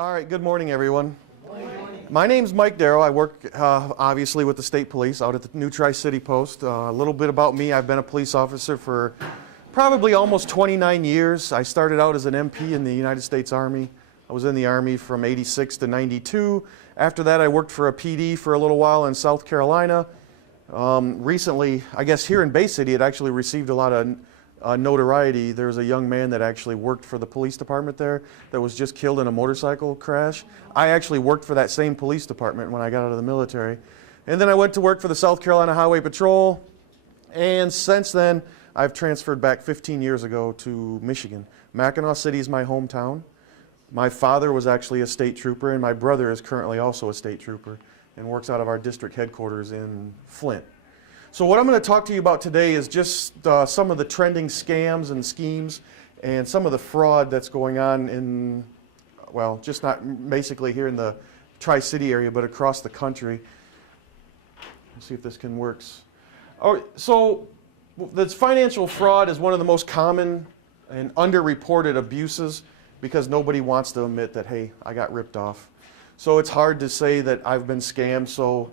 All right, good morning, everyone. My name's Mike Darrow. I work obviously with the state police out at the New Tri-City Post. A little bit about me: I've been a police officer for probably almost 29 years. I started out as an MP in the United States Army. I was in the Army from '86 to '92. After that, I worked for a PD for a little while in South Carolina. Recently, I guess here in Bay City, it actually received a lot of notoriety. There's a young man that actually worked for the police department there that was just killed in a motorcycle crash. I actually worked for that same police department when I got out of the military. And then I went to work for the South Carolina Highway Patrol, and since then I've transferred back 15 years ago to Michigan. Mackinac City is my hometown. My father was actually a state trooper, and my brother is currently also a state trooper and works out of our district headquarters in Flint. So what I'm going to talk to you about today is just some of the trending scams and schemes and some of the fraud that's going on in, well, just not basically here in the Tri-City area, but across the country. Let's see if this can work. Oh, so this financial fraud is one of the most common and underreported abuses because nobody wants to admit that, hey, I got ripped off. So it's hard to say that I've been scammed. So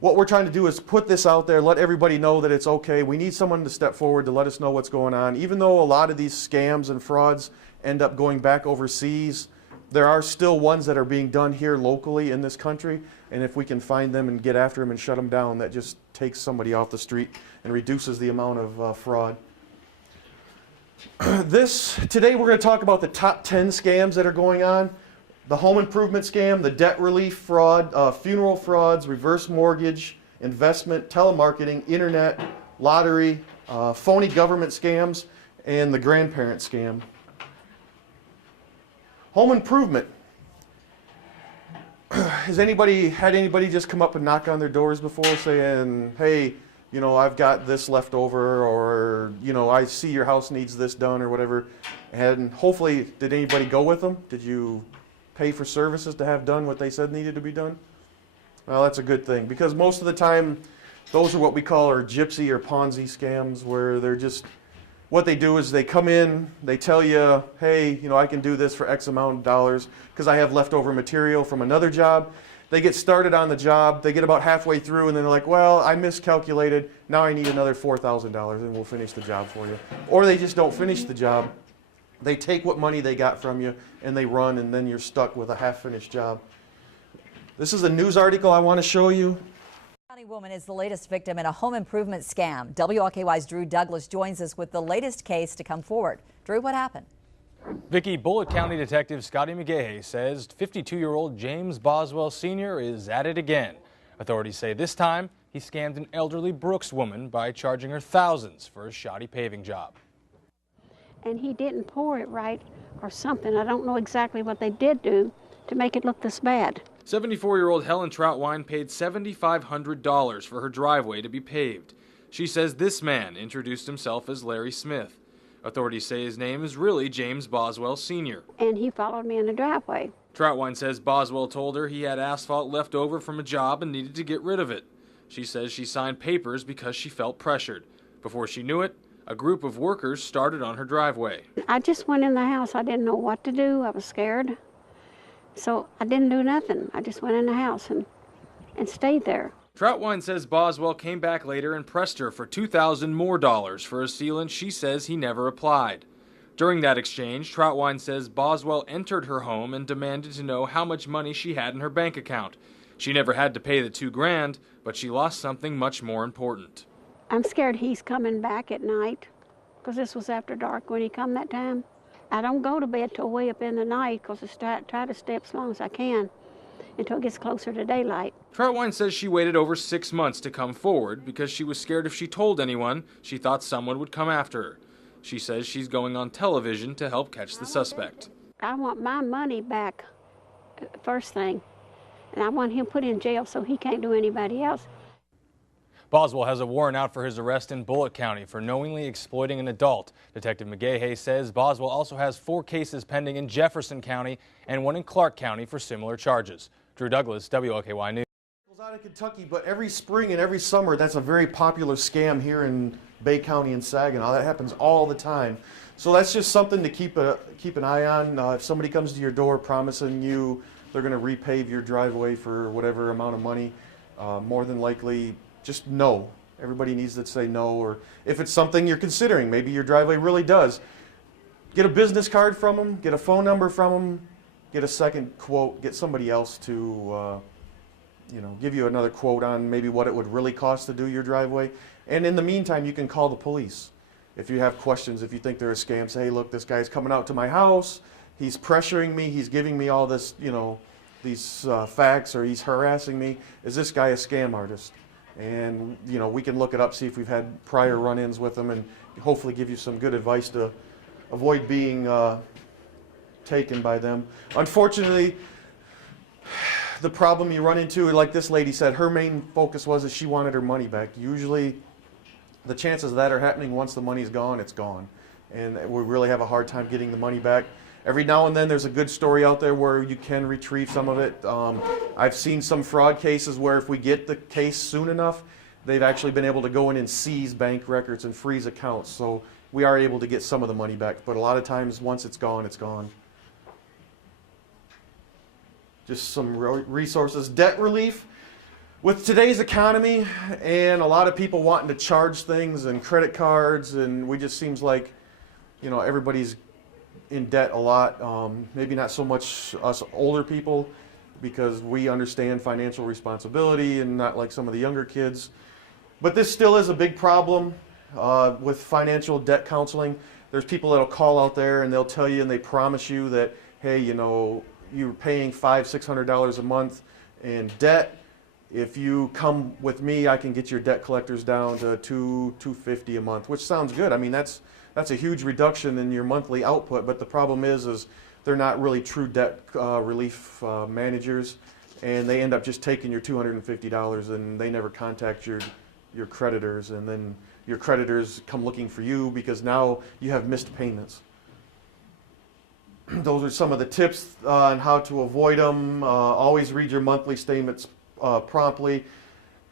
what we're trying to do is put this out there, let everybody know that it's okay. We need someone to step forward to let us know what's going on. Even though a lot of these scams and frauds end up going back overseas, there are still ones that are being done here locally in this country. And if we can find them and get after them and shut them down, that just takes somebody off the street and reduces the amount of fraud. Today we're going to talk about the top 10 scams that are going on. The home improvement scam, the debt relief fraud, funeral frauds, reverse mortgage, investment, telemarketing, internet, lottery, phony government scams, and the grandparent scam. Home improvement. Has anybody had anybody just come up and knock on their doors before saying, hey, you know, I've got this left over, or, you know, I see your house needs this done or whatever. And hopefully, did anybody go with them? Did you pay for services to have done what they said needed to be done? Well, that's a good thing, because most of the time those are what we call our gypsy or Ponzi scams, where they're just, what they do is they come in, they tell you, hey, you know, I can do this for X amount of dollars because I have leftover material from another job. They get started on the job, they get about halfway through, and then they're like, well, I miscalculated, now I need another $4,000 and we'll finish the job for you. Or they just don't finish the job. They take what money they got from you and they run, and then you're stuck with a half-finished job. This is a news article I want to show you. County woman is the latest victim in a home improvement scam. WLKY's Drew Douglas joins us with the latest case to come forward. Drew, what happened? Vicki, Bullitt County Detective Scotty McGahey says 52-year-old James Boswell Sr. is at it again. Authorities say this time he scammed an elderly Brooks woman by charging her thousands for a shoddy paving job. And he didn't pour it right or something. I don't know exactly what they did do to make it look this bad. 74-year-old Helen Troutwine paid $7,500 for her driveway to be paved. She says this man introduced himself as Larry Smith. Authorities say his name is really James Boswell Sr. And he followed me in the driveway. Troutwine says Boswell told her he had asphalt left over from a job and needed to get rid of it. She says she signed papers because she felt pressured. Before she knew it, a group of workers started on her driveway. I just went in the house. I didn't know what to do. I was scared. So I didn't do nothing. I just went in the house and stayed there. Troutwine says Boswell came back later and pressed her for $2,000 more for a sealant she says he never applied. During that exchange, Troutwine says Boswell entered her home and demanded to know how much money she had in her bank account. She never had to pay the $2,000, but she lost something much more important. I'm scared he's coming back at night, because this was after dark when he come that time. I don't go to bed till way up in the night, because I try to stay up as long as I can until it gets closer to daylight. Troutwine says she waited over 6 months to come forward because she was scared if she told anyone, she thought someone would come after her. She says she's going on television to help catch the suspect. I want my money back, first thing, and I want him put in jail so he can't do anybody else. Boswell has a warrant out for his arrest in Bullitt County for knowingly exploiting an adult. Detective McGahey says Boswell also has 4 cases pending in Jefferson County and 1 in Clark County for similar charges. Drew Douglas, WLKY News. Out of Kentucky, but every spring and every summer, that's a very popular scam here in Bay County and Saginaw. That happens all the time. So that's just something to keep an eye on. If somebody comes to your door promising you they're going to repave your driveway for whatever amount of money, more than likely just no. Everybody needs to say no. Or if it's something you're considering, maybe your driveway really does, get a business card from them, get a phone number from them, get a second quote, get somebody else to give you another quote on maybe what it would really cost to do your driveway. And in the meantime, you can call the police. If you have questions, if you think they're a scam, say, hey, look, this guy's coming out to my house, he's pressuring me, he's giving me all this, these facts, or he's harassing me. Is this guy a scam artist? And, we can look it up, see if we've had prior run-ins with them, and hopefully give you some good advice to avoid being taken by them. Unfortunately, the problem you run into, like this lady said, her main focus was that she wanted her money back. Usually, the chances of that are happening once the money's gone, it's gone. And we really have a hard time getting the money back. Every now and then there's a good story out there where you can retrieve some of it. I've seen some fraud cases where if we get the case soon enough, they've actually been able to go in and seize bank records and freeze accounts. So we are able to get some of the money back. But a lot of times, once it's gone, it's gone. Just some resources. Debt relief. With today's economy and a lot of people wanting to charge things and credit cards, and we just seems like, everybody's in debt a lot. Maybe not so much us older people, because we understand financial responsibility and not like some of the younger kids. But this still is a big problem with financial debt counseling. There's people that'll call out there and they'll tell you and they promise you that, hey, you're paying $500-600 a month in debt. If you come with me, I can get your debt collectors down to $250 a month, which sounds good. I mean, that's a huge reduction in your monthly output. But the problem is they're not really true debt relief managers, and they end up just taking your $250 and they never contact your creditors, and then your creditors come looking for you because now you have missed payments. Those are some of the tips on how to avoid them. Always read your monthly statements promptly.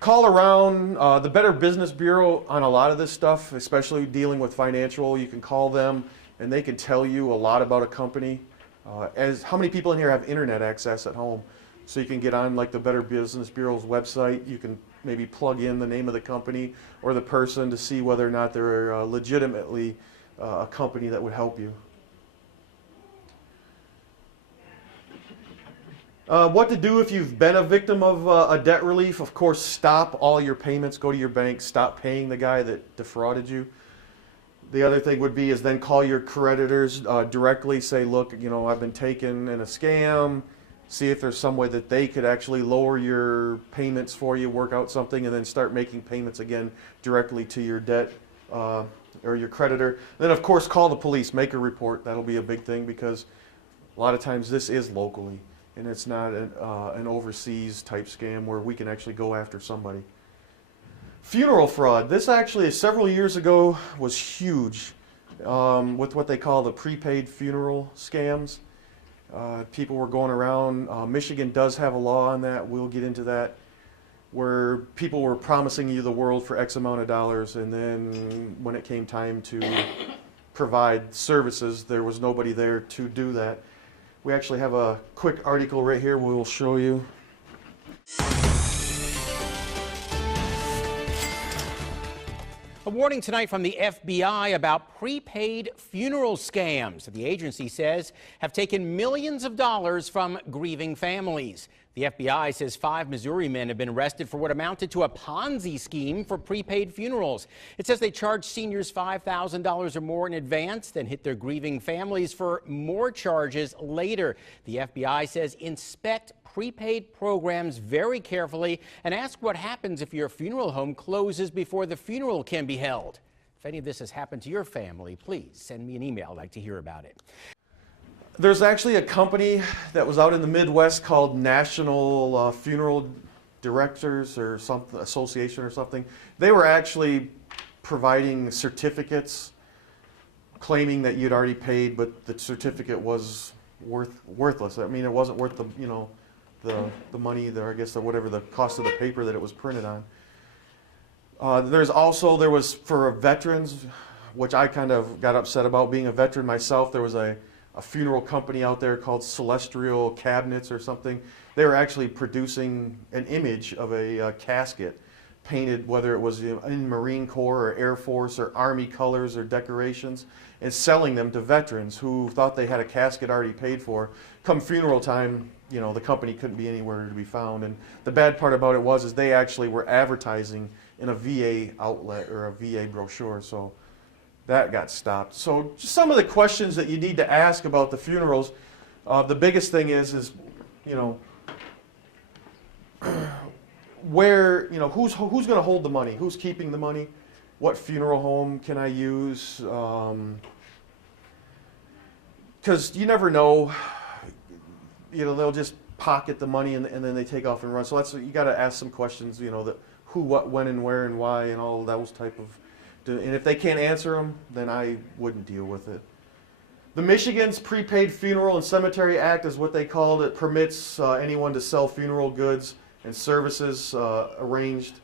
Call around the Better Business Bureau on a lot of this stuff, especially dealing with financial. You can call them and they can tell you a lot about a company. How many people in here have internet access at home? So you can get on like the Better Business Bureau's website. You can maybe plug in the name of the company or the person to see whether or not they're legitimately a company that would help you. What to do if you've been a victim of a debt relief? Of course, stop all your payments. Go to your bank. Stop paying the guy that defrauded you. The other thing would be is then call your creditors directly. Say, look, I've been taken in a scam. See if there's some way that they could actually lower your payments for you, work out something, and then start making payments again directly to your debt or your creditor. Then, of course, call the police. Make a report. That'll be a big thing because a lot of times this is locally. And it's not an overseas type scam where we can actually go after somebody. Funeral fraud. This actually, several years ago, was huge with what they call the prepaid funeral scams. People were going around. Michigan does have a law on that. We'll get into that. Where people were promising you the world for X amount of dollars, and then when it came time to provide services, there was nobody there to do that. We actually have a quick article right here we'll show you. A warning tonight from the FBI about prepaid funeral scams that the agency says have taken millions of dollars from grieving families. The FBI says 5 Missouri men have been arrested for what amounted to a Ponzi scheme for prepaid funerals. It says they charged seniors $5,000 or more in advance, then hit their grieving families for more charges later. The FBI says inspect prepaid programs very carefully and ask what happens if your funeral home closes before the funeral can be held. If any of this has happened to your family, please send me an email. I'd like to hear about it. There's actually a company that was out in the Midwest called National Funeral Directors or something, Association or something. They were actually providing certificates claiming that you'd already paid, but the certificate was worthless. I mean, it wasn't worth the money there, I guess, or whatever the cost of the paper that it was printed on. There was for veterans, which I kind of got upset about being a veteran myself. There was a funeral company out there called Celestial Cabinets or something. They were actually producing an image of a casket painted, whether it was in Marine Corps or Air Force or Army colors or decorations, and selling them to veterans who thought they had a casket already paid for. Come funeral time, you know, the company couldn't be anywhere to be found. And the bad part about it was they actually were advertising in a VA outlet or a VA brochure, so that got stopped. So just some of the questions that you need to ask about the funerals. The biggest thing is you know, where, you know, who's going to hold the money? Who's keeping the money? What funeral home can I use? Because you never know. You know, they'll just pocket the money and then they take off and run. So you got to ask some questions. You know, that who, what, when, and where, and why, and all those type of. And if they can't answer them, then I wouldn't deal with it. The Michigan's Prepaid Funeral and Cemetery Act is what they called it. Permits anyone to sell funeral goods and services arranged.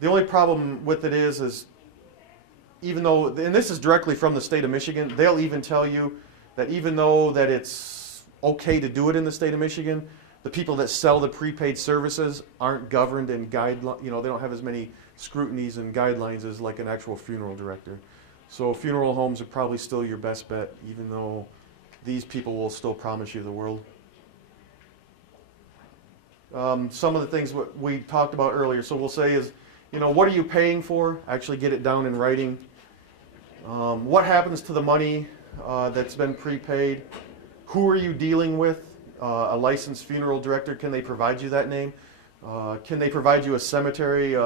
The only problem with it is even though, and this is directly from the state of Michigan, they'll even tell you that even though that it's okay to do it in the state of Michigan, the people that sell the prepaid services aren't governed and you know, they don't have as many scrutinies and guidelines as like an actual funeral director. So funeral homes are probably still your best bet, even though these people will still promise you the world. Some of the things what we talked about earlier, so we'll say is, you know, what are you paying for? Actually get it down in writing. What happens to the money that's been prepaid? Who are you dealing with? A licensed funeral director, can they provide you that name? Can they provide you a cemetery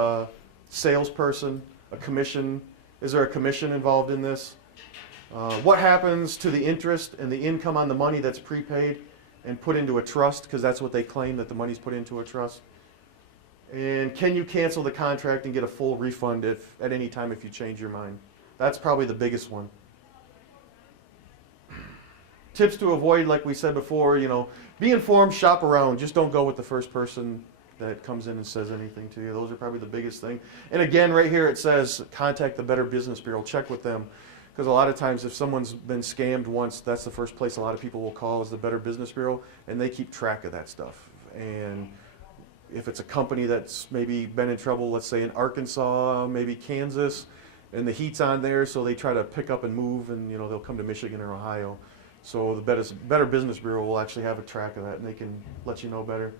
salesperson, a commission? Is there a commission involved in this? What happens to the interest and the income on the money that's prepaid and put into a trust, because that's what they claim, that the money's put into a trust? And can you cancel the contract and get a full refund at any time if you change your mind? That's probably the biggest one. Tips to avoid, like we said before, you know, be informed, shop around. Just don't go with the first person that comes in and says anything to you. Those are probably the biggest thing. And again, right here it says contact the Better Business Bureau. Check with them. Because a lot of times if someone's been scammed once, that's the first place a lot of people will call is the Better Business Bureau, and they keep track of that stuff. And if it's a company that's maybe been in trouble, let's say in Arkansas, maybe Kansas, and the heat's on there, so they try to pick up and move, and you know, they'll come to Michigan or Ohio. So the Better Business Bureau will actually have a track of that, and they can let you know better.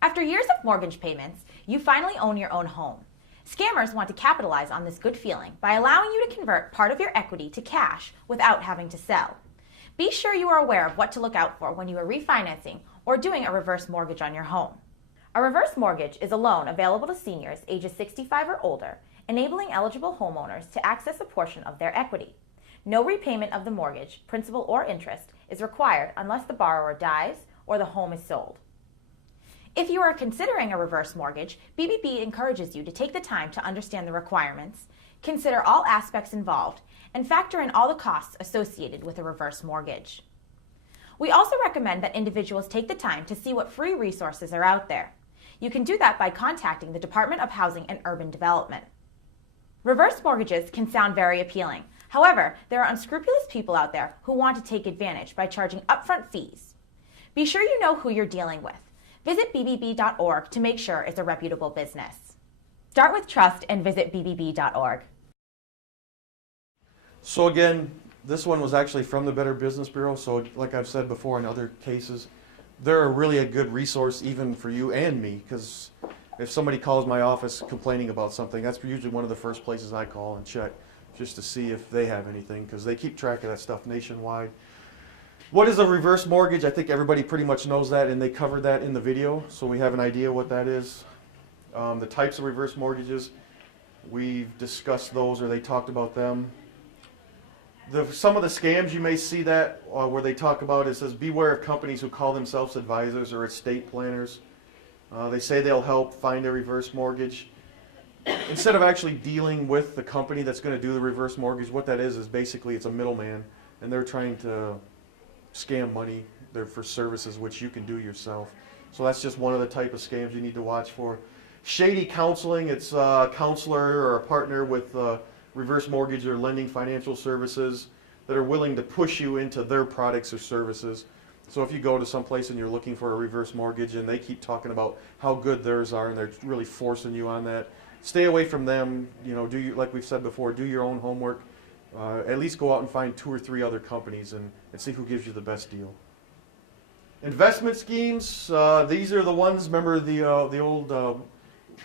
After years of mortgage payments, you finally own your own home. Scammers want to capitalize on this good feeling by allowing you to convert part of your equity to cash without having to sell. Be sure you are aware of what to look out for when you are refinancing or doing a reverse mortgage on your home. A reverse mortgage is a loan available to seniors ages 65 or older, enabling eligible homeowners to access a portion of their equity. No repayment of the mortgage, principal or interest, is required unless the borrower dies or the home is sold. If you are considering a reverse mortgage, BBB encourages you to take the time to understand the requirements, consider all aspects involved, and factor in all the costs associated with a reverse mortgage. We also recommend that individuals take the time to see what free resources are out there. You can do that by contacting the Department of Housing and Urban Development. Reverse mortgages can sound very appealing. However, there are unscrupulous people out there who want to take advantage by charging upfront fees. Be sure you know who you're dealing with. Visit bbb.org to make sure it's a reputable business. Start with trust and visit bbb.org. So again, this one was actually from the Better Business Bureau. So like I've said before in other cases, they're really a good resource even for you and me, because if somebody calls my office complaining about something, that's usually one of the first places I call and check just to see if they have anything, because they keep track of that stuff nationwide. What is a reverse mortgage? I think everybody pretty much knows that, and they covered that in the video, so we have an idea what that is. The types of reverse mortgages, we've discussed those, or they talked about them. Some of the scams you may see that where they talk about, it says beware of companies who call themselves advisors or estate planners. They say they'll help find a reverse mortgage. Instead of actually dealing with the company that's going to do the reverse mortgage, what that is basically it's a middleman, and they're trying to scam money they're for services which you can do yourself. So that's just one of the type of scams you need to watch for. Shady counseling, it's a counselor or a partner with reverse mortgage or lending financial services that are willing to push you into their products or services. So if you go to some place and you're looking for a reverse mortgage and they keep talking about how good theirs are and they're really forcing you on that, stay away from them. You know, like we've said before, do your own homework. At least go out and find 2 or 3 other companies and see who gives you the best deal. Investment schemes, these are the ones, remember the old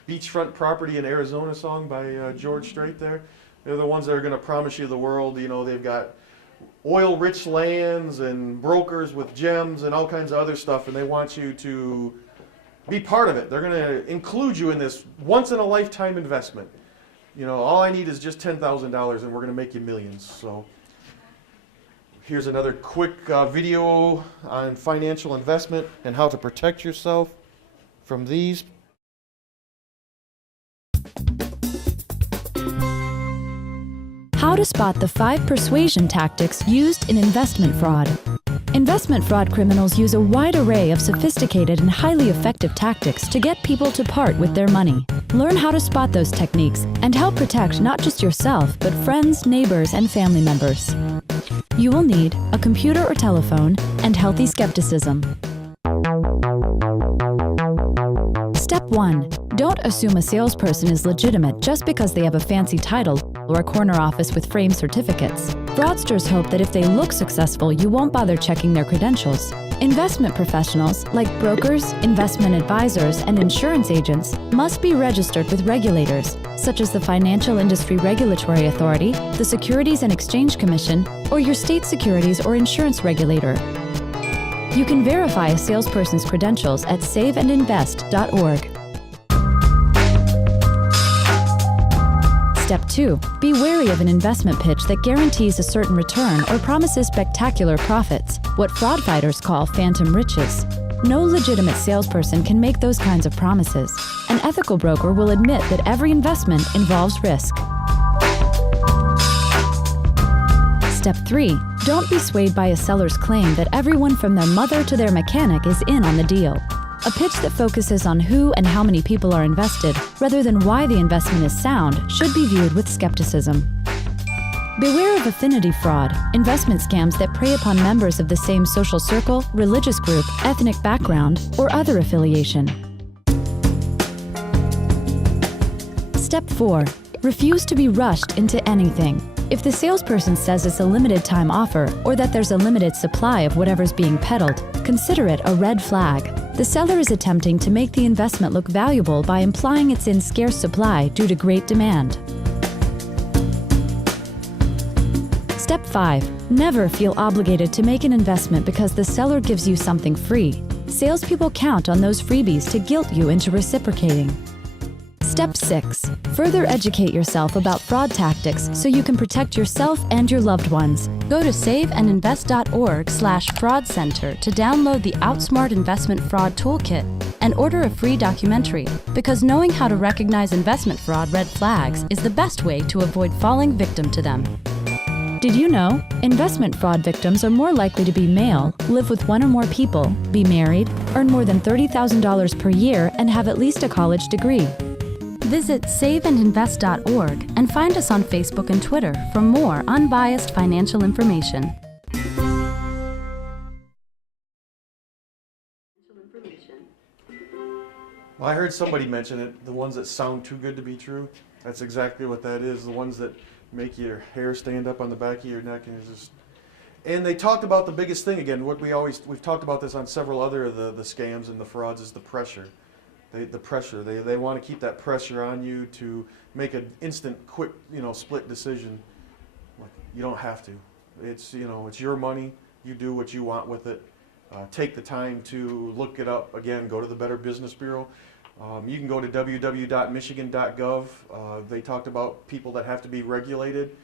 beachfront property in Arizona song by George Strait there? They're the ones that are going to promise you the world. You know, they've got oil-rich lands and brokers with gems and all kinds of other stuff, and they want you to be part of it. They're going to include you in this once-in-a-lifetime investment. You know, all I need is just $10,000 and we're going to make you millions. So here's another quick video on financial investment and how to protect yourself from these. How to spot the 5 persuasion tactics used in investment fraud. Investment fraud criminals use a wide array of sophisticated and highly effective tactics to get people to part with their money. Learn how to spot those techniques and help protect not just yourself, but friends, neighbors, and family members. You will need a computer or telephone and healthy skepticism. Step 1. Don't assume a salesperson is legitimate just because they have a fancy title or a corner office with framed certificates. Fraudsters hope that if they look successful, you won't bother checking their credentials. Investment professionals, like brokers, investment advisors, and insurance agents, must be registered with regulators, such as the Financial Industry Regulatory Authority, the Securities and Exchange Commission, or your state securities or insurance regulator. You can verify a salesperson's credentials at saveandinvest.org. Step 2. Be wary of an investment pitch that guarantees a certain return or promises spectacular profits, what fraud fighters call phantom riches. No legitimate salesperson can make those kinds of promises. An ethical broker will admit that every investment involves risk. Step 3. Don't be swayed by a seller's claim that everyone from their mother to their mechanic is in on the deal. A pitch that focuses on who and how many people are invested, rather than why the investment is sound, should be viewed with skepticism. Beware of affinity fraud, investment scams that prey upon members of the same social circle, religious group, ethnic background, or other affiliation. Step 4. Refuse to be rushed into anything. If the salesperson says it's a limited time offer or that there's a limited supply of whatever's being peddled, consider it a red flag. The seller is attempting to make the investment look valuable by implying it's in scarce supply due to great demand. Step 5. Never feel obligated to make an investment because the seller gives you something free. Salespeople count on those freebies to guilt you into reciprocating. Step 6. Further educate yourself about fraud tactics so you can protect yourself and your loved ones. Go to saveandinvest.org/fraud center to download the Outsmart Investment Fraud Toolkit and order a free documentary, because knowing how to recognize investment fraud red flags is the best way to avoid falling victim to them. Did you know? Investment fraud victims are more likely to be male, live with 1 or more people, be married, earn more than $30,000 per year, and have at least a college degree. Visit saveandinvest.org and find us on Facebook and Twitter for more unbiased financial information. Well, I heard somebody mention it, the ones that sound too good to be true. That's exactly what that is, the ones that make your hair stand up on the back of your neck. And they talked about the biggest thing again, we've talked about this on several other of the scams and the frauds, is the pressure. The pressure. They want to keep that pressure on you to make an instant, quick, split decision. Like, you don't have to. It's your money. You do what you want with it. Take the time to look it up. Again, go to the Better Business Bureau. You can go to www.michigan.gov. They talked about people that have to be regulated.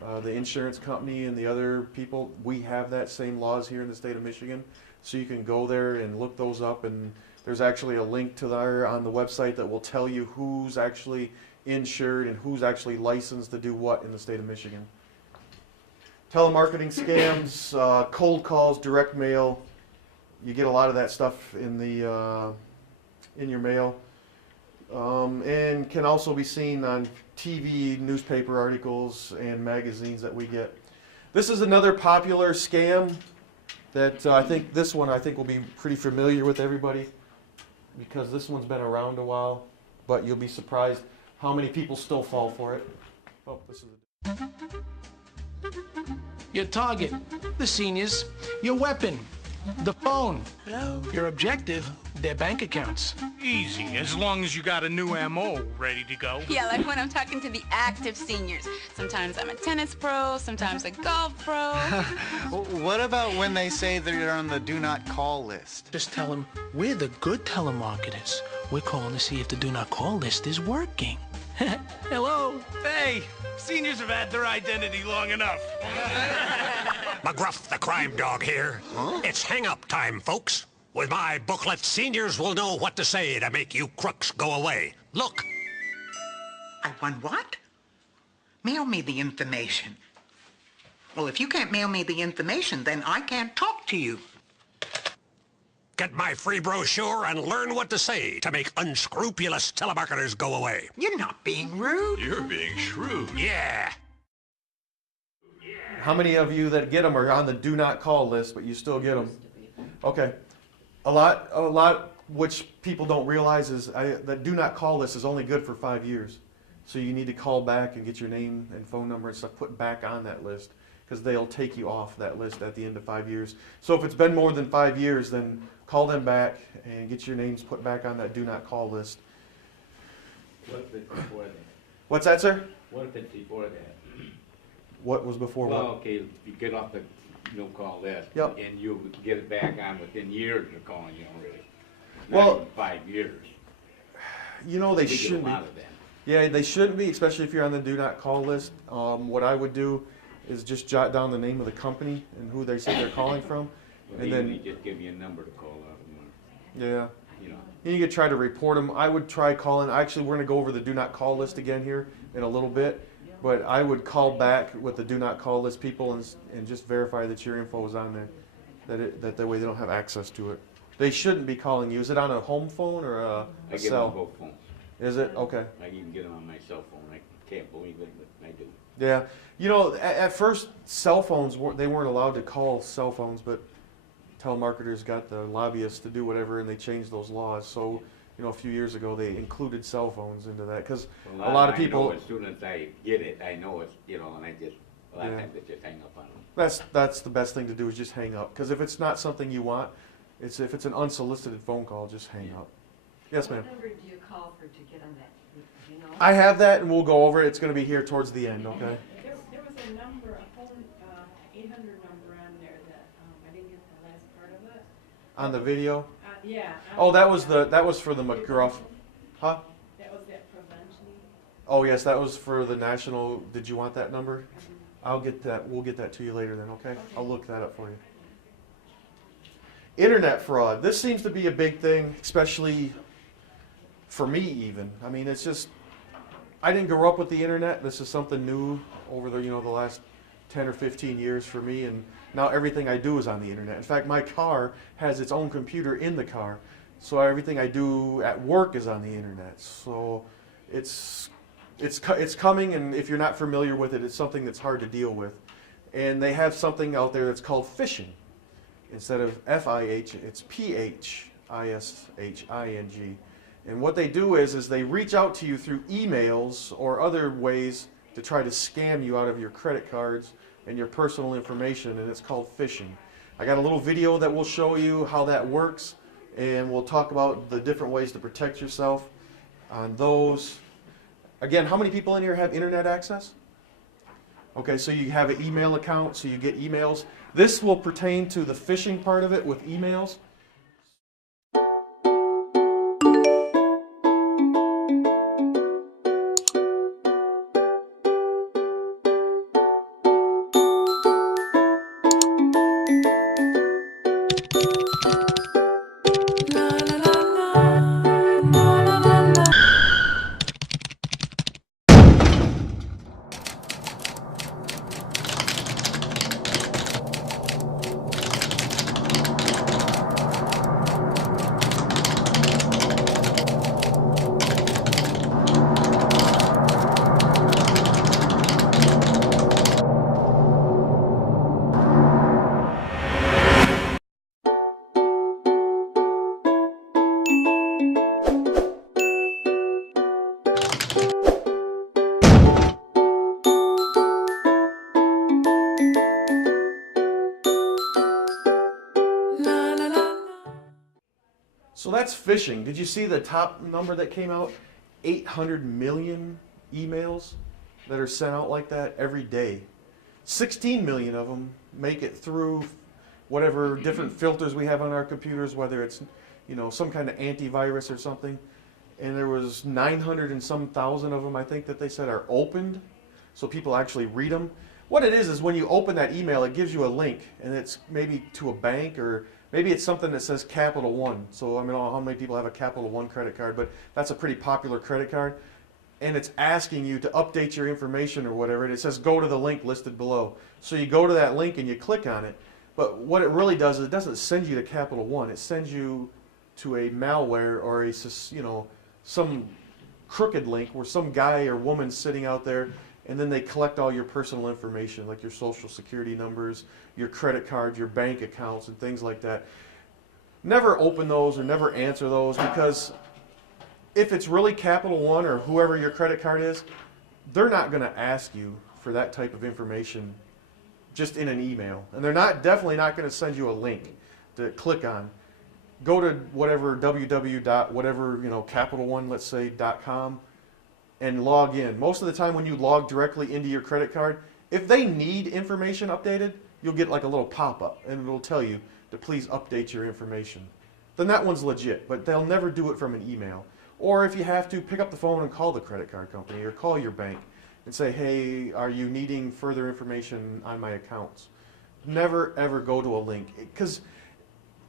The insurance company and the other people. We have that same laws here in the state of Michigan. So you can go there and look those up, and there's actually a link to there on the website that will tell you who's actually insured and who's actually licensed to do what in the state of Michigan. Telemarketing scams, cold calls, direct mail. You get a lot of that stuff in your mail, and can also be seen on TV, newspaper articles, and magazines that we get. This is another popular scam that I think will be pretty familiar with everybody, because this one's been around a while, but you'll be surprised how many people still fall for it. Oh, this is Your target, the seniors. Your weapon, the phone. Hello. Your objective, their bank accounts. Easy, as long as you got a new MO ready to go. Yeah, like when I'm talking to the active seniors. Sometimes I'm a tennis pro, sometimes a golf pro. What about when they say they're on the do not call list? Just tell them we're the good telemarketers. We're calling to see if the do not call list is working. Hello. Hey, seniors have had their identity long enough. McGruff, the crime dog here. Huh? It's hang-up time, folks. With my booklet, seniors will know what to say to make you crooks go away. Look. I want what? Mail me the information. Well, if you can't mail me the information, then I can't talk to you. Get my free brochure and learn what to say to make unscrupulous telemarketers go away. You're not being rude. You're being shrewd. Yeah. How many of you that get them are on the do not call list, but you still get them? Okay. A lot, which people don't realize is that do not call list is only good for 5 years. So you need to call back and get your name and phone number and stuff put back on that list, because they'll take you off that list at the end of 5 years. So if it's been more than 5 years, then call them back and get your names put back on that do not call list. What if it's before that? What's that, sir? What if it's before that? What was before well, what? okay, you get off the no-call list, Yep. and you get it back on within years of calling you already. Well, Not even 5 years. You know they We get a shouldn't be. lot of them. Yeah, they shouldn't be, especially if you're on the do not call list. What I would do is just jot down the name of the company and who they say they're calling from, Well, and they then just give you a number to call out of one. yeah. You know. And you could try to report them. I would try calling. Actually, we're going to go over the do not call list again here in a little bit. But I would call back with the do not call list people and just verify that your info is on there, that way they don't have access to it. They shouldn't be calling you. Is it on a home phone or a I get them cell? on both phones. Is it? Okay. I even get them on my cell phone. I can't believe it, but I do. Yeah. You know, at first, cell phones, they weren't allowed to call cell phones, but telemarketers got the lobbyists to do whatever, and they changed those laws. So, you know, a few years ago, they included cell phones into that, because a lot of people... I know as soon as I get it, I know it's, you know, and I just, a lot of times I just hang up on them. That's the best thing to do, is just hang up. Because if it's not something you want, if it's an unsolicited phone call, just hang up. Yes, ma'am? What number do you call for to get on that? Do you know? I have that, and we'll go over it. It's going to be here towards the end, okay? There was a number, a phone 800 number on there that I didn't get the last part of it. On the video? Yeah. Oh, that was for the McGruff. Huh? That was that prevention. Oh, yes, that was for the national. Did you want that number? I'll get that. We'll get that to you later then, okay? I'll look that up for you. Internet fraud. This seems to be a big thing, especially for me even. I mean, it's just, I didn't grow up with the internet. This is something new over the last 10 or 15 years for me, and now everything I do is on the internet. In fact, my car has its own computer in the car, so everything I do at work is on the internet. So it's coming, and if you're not familiar with it, it's something that's hard to deal with. And they have something out there that's called phishing. Instead of F-I-H, it's P-H-I-S-H-I-N-G. And what they do is they reach out to you through emails or other ways to try to scam you out of your credit cards and your personal information, and it's called phishing. I got a little video that will show you how that works, and we'll talk about the different ways to protect yourself on those. Again, how many people in here have internet access? Okay, so you have an email account, so you get emails. This will pertain to the phishing part of it with emails. that's phishing. Did you see the top number that came out? 800 million emails that are sent out like that every day. 16 million of them make it through whatever different filters we have on our computers, whether it's, you know, some kind of antivirus or something. And there was 900 and some thousand of them, I think, that they said are opened, so people actually read them. What it is when you open that email, it gives you a link, and it's maybe to a bank, or maybe it's something that says Capital One. So I don't know how many people have a Capital One credit card, but that's a pretty popular credit card. And it's asking you to update your information or whatever, and it says go to the link listed below. So you go to that link and you click on it, but what it really does is it doesn't send you to Capital One. It sends you to a malware or a, you know, some crooked link where some guy or woman's sitting out there, and then they collect all your personal information, like your social security numbers, your credit cards, your bank accounts, and things like that. Never open those or never answer those, because if it's really Capital One or whoever your credit card is, they're not going to ask you for that type of information just in an email. And they're definitely not going to send you a link to click on. Go to whatever www.whatever, you know, Capital One, let's say, .com, and log in. Most of the time when you log directly into your credit card, if they need information updated, you'll get like a little pop-up, and it'll tell you to please update your information. Then that one's legit, but they'll never do it from an email. Or if you have to, pick up the phone and call the credit card company or call your bank and say, hey, are you needing further information on my accounts? Never, ever go to a link. Because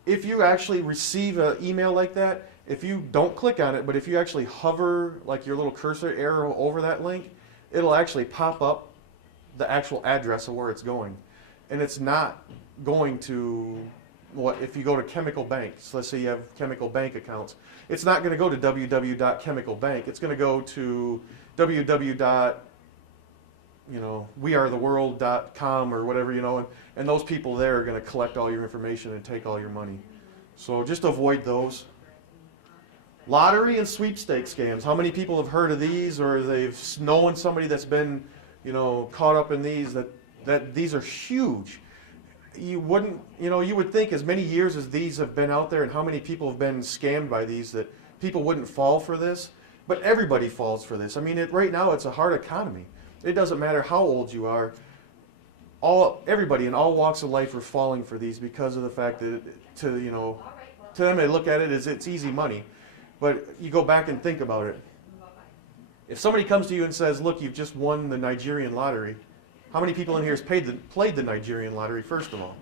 if you actually receive an email like that, if you don't click on it, but if you actually hover like your little cursor arrow over that link, it'll actually pop up the actual address of where it's going. And it's not going to, if you go to chemical banks, let's say you have chemical bank accounts, it's not going to go to www.chemicalbank. It's going to go to wearetheworld.com or whatever, you know, and those people there are going to collect all your information and take all your money. So just avoid those. Lottery and sweepstakes scams. How many people have heard of these, or they've known somebody that's been, you know, caught up in these? That these are huge. You would think as many years as these have been out there and how many people have been scammed by these, that people wouldn't fall for this. But everybody falls for this. I mean, right now it's a hard economy. It doesn't matter how old you are. Everybody in all walks of life are falling for these because of the fact that, to them they look at it as it's easy money. But you go back and think about it. If somebody comes to you and says, look, you've just won the Nigerian lottery, how many people in here has played the Nigerian lottery, first of all?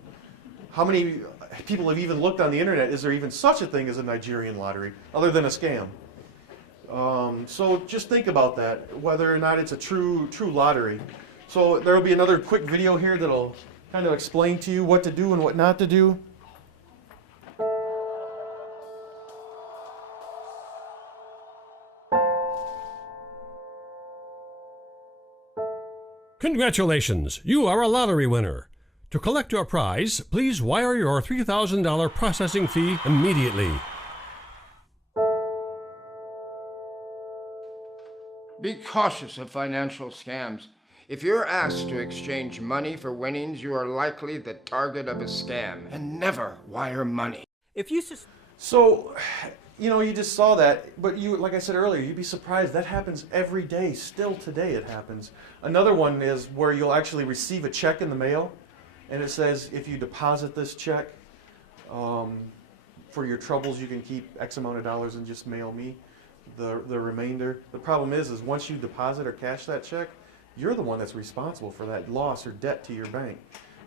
How many people have even looked on the internet, is there even such a thing as a Nigerian lottery, other than a scam? So just think about that, whether or not it's a true lottery. So there will be another quick video here that'll kind of explain to you what to do and what not to do. Congratulations, you are a lottery winner. To collect your prize, please wire your $3,000 processing fee immediately. Be cautious of financial scams. If you're asked to exchange money for winnings, you are likely the target of a scam. And never wire money. So, you just saw that, but like I said earlier, you'd be surprised. That happens every day. Still today it happens. Another one is where you'll actually receive a check in the mail, and it says if you deposit this check for your troubles, you can keep X amount of dollars and just mail me the remainder. The problem is once you deposit or cash that check, you're the one that's responsible for that loss or debt to your bank.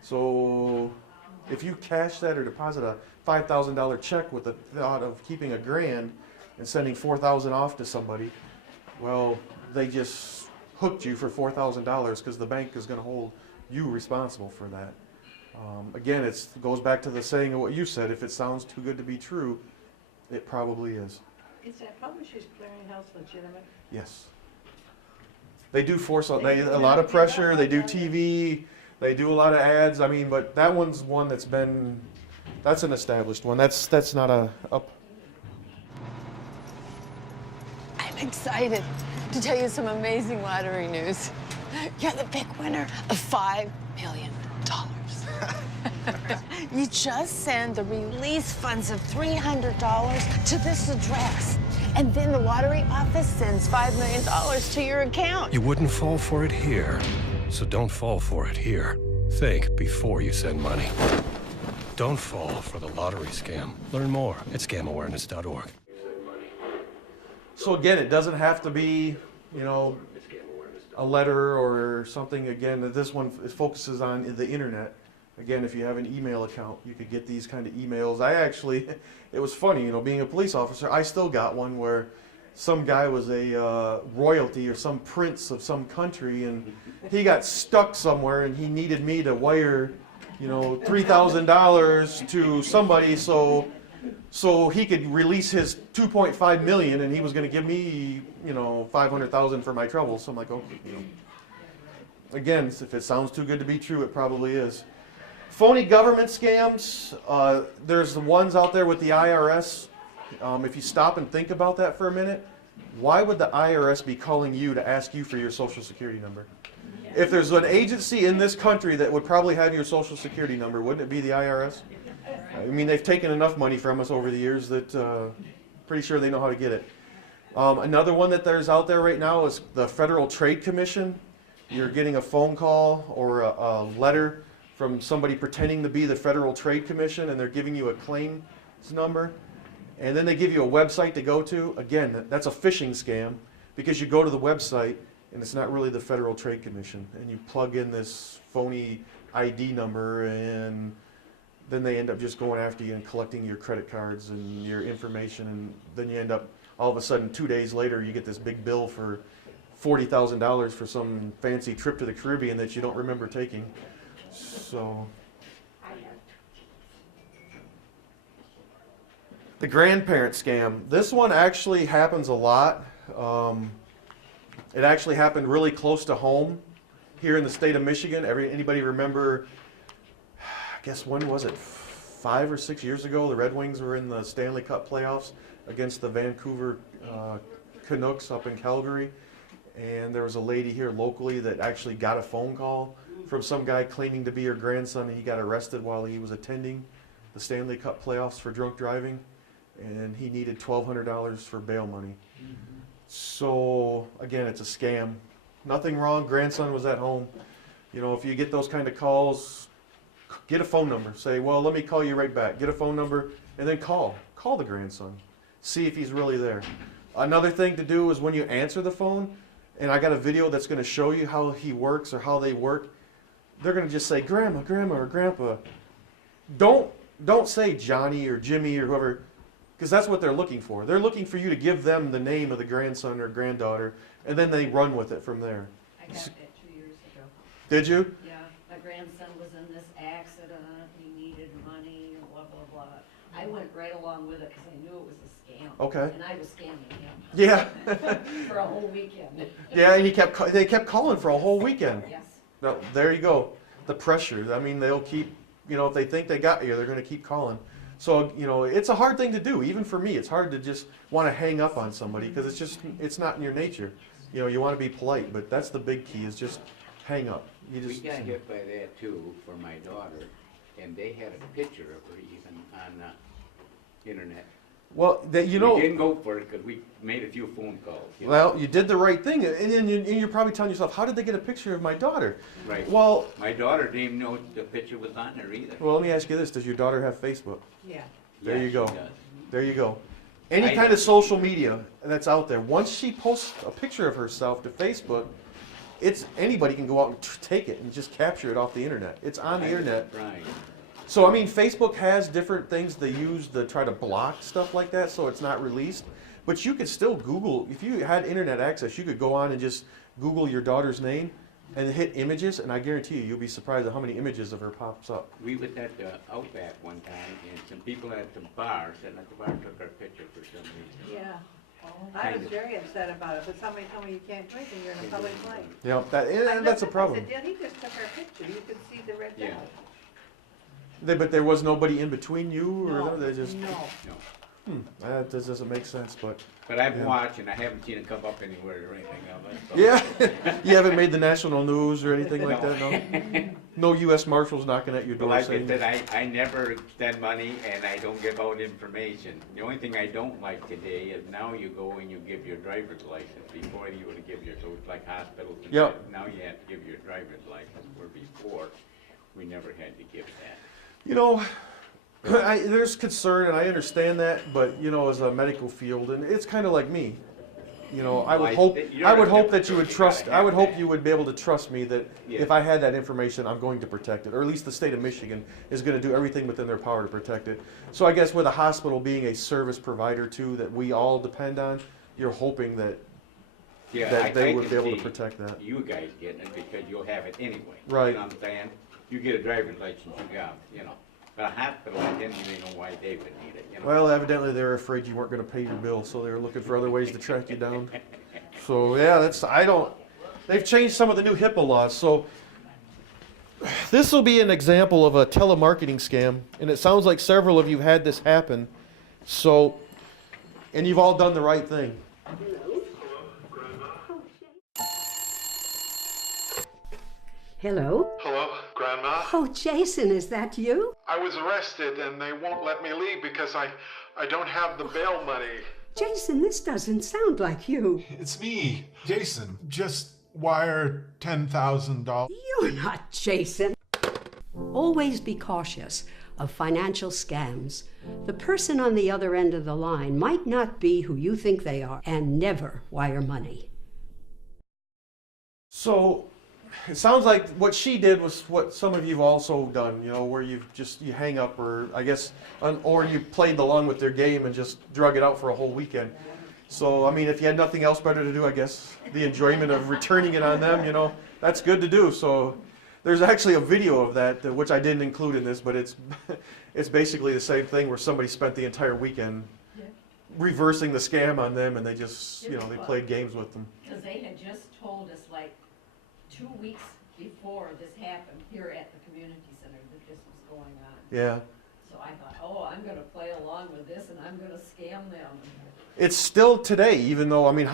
So if you cash that or deposit a $5,000 check with the thought of keeping $1,000 and sending $4,000 off to somebody, well, they just hooked you for $4,000 because the bank is going to hold you responsible for that. Again, it goes back to the saying of what you said: if it sounds too good to be true, it probably is. Is that Publishers Clearinghouse legitimate? Yes. They do force a lot of pressure. They do TV. They do a lot of ads. I mean, but that one's one that's an established one. That's not a up. I'm excited to tell you some amazing lottery news. You're the big winner of $5 million. You just send the release funds of $300 to this address, and then the lottery office sends $5 million to your account. You wouldn't fall for it here, so don't fall for it here. Think before you send money. Don't fall for the lottery scam. Learn more at scamowareness.org. So again, it doesn't have to be, a letter or something. Again, this one focuses on the internet. Again, if you have an email account, you could get these kind of emails. It was funny, being a police officer, I still got one where some guy was a royalty or some prince of some country, and he got stuck somewhere, and he needed me to wire, $3,000 to somebody so he could release his $2.5 million, and he was going to give me, $500,000 for my trouble. So I'm like, okay, Again, if it sounds too good to be true, it probably is. Phony government scams. There's the ones out there with the IRS. If you stop and think about that for a minute, why would the IRS be calling you to ask you for your Social Security number? If there's an agency in this country that would probably have your Social Security number, wouldn't it be the IRS? I mean, they've taken enough money from us over the years that pretty sure they know how to get it. Another one that there's out there right now is the Federal Trade Commission. You're getting a phone call or a letter from somebody pretending to be the Federal Trade Commission, and they're giving you a claims number. And then they give you a website to go to. Again, that's a phishing scam, because you go to the website and it's not really the Federal Trade Commission, and you plug in this phony ID number, and then they end up just going after you and collecting your credit cards and your information, and then you end up, all of a sudden, 2 days later, you get this big bill for $40,000 for some fancy trip to the Caribbean that you don't remember taking. So, the grandparent scam. This one actually happens a lot. It actually happened really close to home here in the state of Michigan. Anybody remember, I guess, when was it? 5 or 6 years ago, the Red Wings were in the Stanley Cup playoffs against the Vancouver Canucks up in Calgary. And there was a lady here locally that actually got a phone call from some guy claiming to be her grandson, and he got arrested while he was attending the Stanley Cup playoffs for drunk driving, and he needed $1,200 for bail money. So again, it's a scam. Nothing wrong, grandson was at home. If you get those kind of calls, get a phone number. Say, well, let me call you right back. Get a phone number and then call the grandson. See if he's really there. Another thing to do is when you answer the phone, and I got a video that's going to show you how he works or how they work, they're going to just say, Grandma, Grandma, or Grandpa. Don't say Johnny or Jimmy or whoever, because that's what they're looking for. They're looking for you to give them the name of the grandson or granddaughter, and then they run with it from there. I got that 2 years ago. Did you? Yeah, my grandson was in this accident, he needed money, blah, blah, blah. I went right along with it because I knew it was a scam. Okay. And I was scamming him. Yeah. For a whole weekend. Yeah, and they kept calling for a whole weekend. Yes. No, there you go. The pressure. I mean, they'll keep, if they think they got you, they're going to keep calling. So, it's a hard thing to do. Even for me, it's hard to just want to hang up on somebody because it's not in your nature. You want to be polite, but that's the big key is just hang up. We got hit by that too for my daughter, and they had a picture of her even on the internet. Well, we didn't go for it because we made a few phone calls. Well, you did the right thing, and then you're probably telling yourself, how did they get a picture of my daughter? Right. Well, my daughter didn't even know the picture was on there either. Well, let me ask you this. Does your daughter have Facebook? Yeah. There you go. She does. There you go. Any kind of social media that's out there, once she posts a picture of herself to Facebook, anybody can go out and take it and just capture it off the internet. It's on the internet. Right. So, I mean, Facebook has different things they use to try to block stuff like that so it's not released. But you could still Google, if you had internet access, you could go on and just Google your daughter's name and hit images, and I guarantee you'll be surprised at how many images of her pops up. We was at the Outback one time, and some people at the bar, sitting at the bar, took our picture for some reason. Yeah. I was very upset about it, but somebody told me you can't drink and you're in a public place. Yeah, and that's a problem. I said, he just took our picture. You could see the red dot. But there was nobody in between you, or No, they just. no. That doesn't make sense, but. But I've yeah. watched, and I haven't seen it come up anywhere or anything of it. So. Yeah, you haven't made the national news or anything like No. that, no? No U.S. Marshals knocking at your door Like I saying. said, I never spend money and I don't give out information. The only thing I don't like today is now you go and you give your driver's license. Before you would give your, so it's like hospitals and Yep. that. Now you have to give your driver's license, where before, we never had to give that. You know, there's concern, and I understand that, but you know, as a medical field, and it's kind of like me. You know, I would hope that you would trust. I would hope you would be able to trust me that if I had that information, I'm going to protect it, or at least the state of Michigan is going to do everything within their power to protect it. So I guess with a hospital being a service provider too, that we all depend on, you're hoping that that they would be able to protect that. You guys getting it because you'll have it anyway. Right. You know what I'm saying? You get a driver's license, you got, you know. But a hospital, I didn't even know why they would need it, you know. Well, evidently they were afraid you weren't going to pay your bill, so they were looking for other ways to track you down. So yeah, they've changed some of the new HIPAA laws. So this will be an example of a telemarketing scam, and it sounds like several of you had this happen. So, and you've all done the right thing. Hello? Hello, Grandma? Oh, Jason, is that you? I was arrested and they won't let me leave because I don't have the bail money. Jason, this doesn't sound like you. It's me, Jason. Just wire $10,000. You're not Jason. Always be cautious of financial scams. The person on the other end of the line might not be who you think they are, and never wire money. So it sounds like what she did was what some of you've also done, you know, where you hang up, or I guess, or you played along with their game and just drug it out for a whole weekend. So, I mean, if you had nothing else better to do, I guess the enjoyment of returning it on them, you know, that's good to do. So there's actually a video of that, which I didn't include in this, but it's basically the same thing where somebody spent the entire weekend reversing the scam on them, and they just, you know, they played games with them. Because they had just told us like 2 weeks before this happened here at the community center that this was going on. Yeah. So I thought, oh, I'm going to play along with this and I'm going to scam them. It's still today, even though, I mean,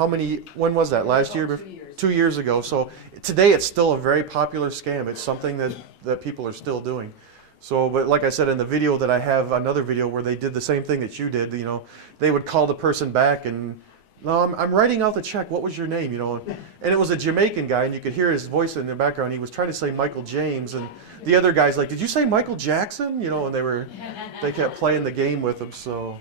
when was that? Last year? 2 years. 2 years ago. So today it's still a very popular scam. It's something that people are still doing. So, but like I said, in the video that I have, another video where they did the same thing that you did, you know, they would call the person back and, no, I'm writing out the check. What was your name? You know, and it was a Jamaican guy, and you could hear his voice in the background. He was trying to say Michael James, and the other guy's like, "Did you say Michael Jackson?" You know, and they kept playing the game with him. So,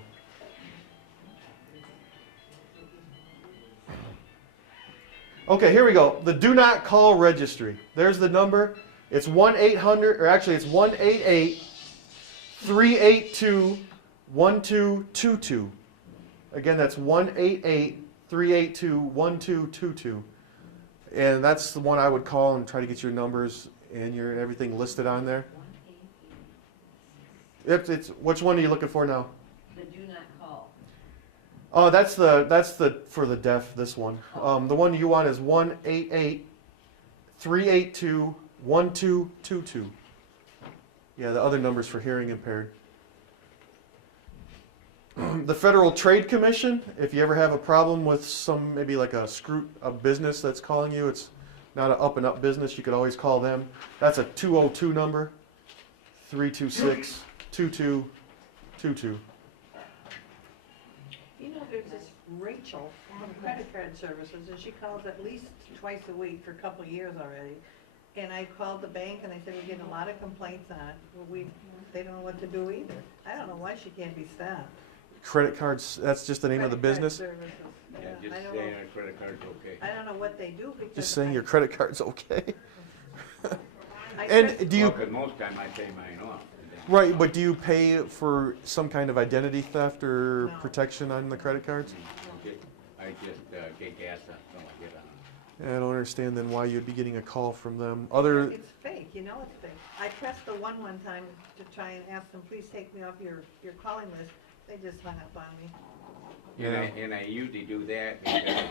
okay, here we go. The Do Not Call Registry. There's the number. It's 1-800, or actually it's 1-888-382-1222. Again, that's 1-888-382-1222. And that's the one I would call and try to get your numbers and everything listed on there. Which one are you looking for now? The do not call. Oh, that's the for the deaf, this one. The one you want is 1-888-382-1222. Yeah, the other number's for hearing impaired. The Federal Trade Commission, if you ever have a problem with maybe like a business that's calling you, it's not an up and up business, you could always call them. That's a 202 number, 326-2222. You know, there's this Rachel from Credit Card Services, and she calls at least twice a week for a couple of years already. And I called the bank and they said we're getting a lot of complaints on it. Well, they don't know what to do either. I don't know why she can't be stopped. Credit cards, that's just the name of the business? Yeah, just saying our credit card's okay. I don't know what they do because Just saying your credit card's okay. And do you... Because most time I pay mine off. Right, but do you pay for some kind of identity theft or protection on the credit cards? I just get gas on, so I get on. I don't understand then why you'd be getting a call from them. it's fake, you know it's fake. I pressed the one time to try and ask them, please take me off your calling list. They just hung up on me. Yeah. And I usually do that because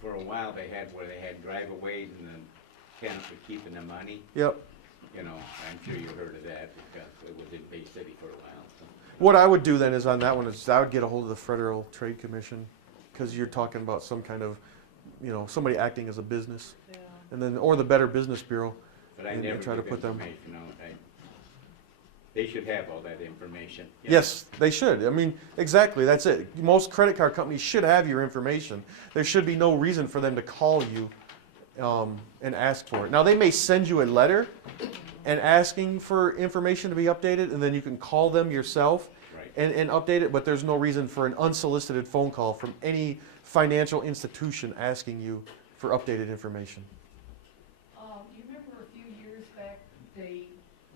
for a while they had driveaways and the tenants were keeping the money. Yep. You know, I'm sure you heard of that because it was in Bay City for a while. So. What I would do then is on that one is I would get a hold of the Federal Trade Commission, because you're talking about some kind of, somebody acting as a business, and then or the Better Business Bureau, But I and never try to give put them. information out. They should have all that information. Yes, they should. I mean, exactly. That's it. Most credit card companies should have your information. There should be no reason for them to call you and ask for it. Now, they may send you a letter and asking for information to be updated, and then you can call them yourself and update it, but there's no reason for an unsolicited phone call from any financial institution asking you for updated information. You remember a few years back, they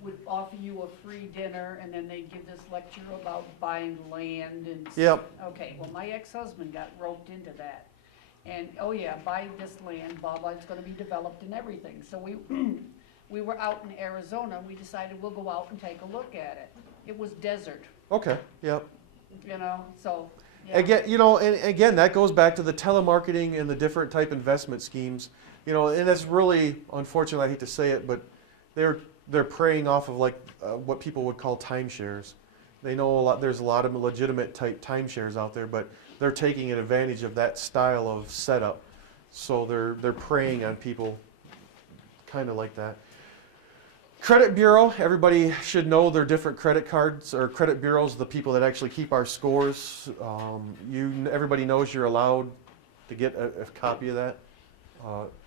would offer you a free dinner, and then they'd give this lecture about buying land and... Yep. Okay, well, my ex-husband got roped into that. And, oh yeah, buy this land, blah, blah, it's gonna be developed and everything. So we were out in Arizona, and we decided we'll go out and take a look at it. It was desert, Okay, yep. So, yeah. Again, and again, that goes back to the telemarketing and the different type investment schemes. And that's really, unfortunately, I hate to say it, but they're preying off of what people would call timeshares. They know there's a lot of legitimate type timeshares out there, but they're taking advantage of that style of setup. So they're preying on people kind of like that. Credit bureau, everybody should know their different credit cards or credit bureaus, the people that actually keep our scores. Everybody knows you're allowed to get a copy of that.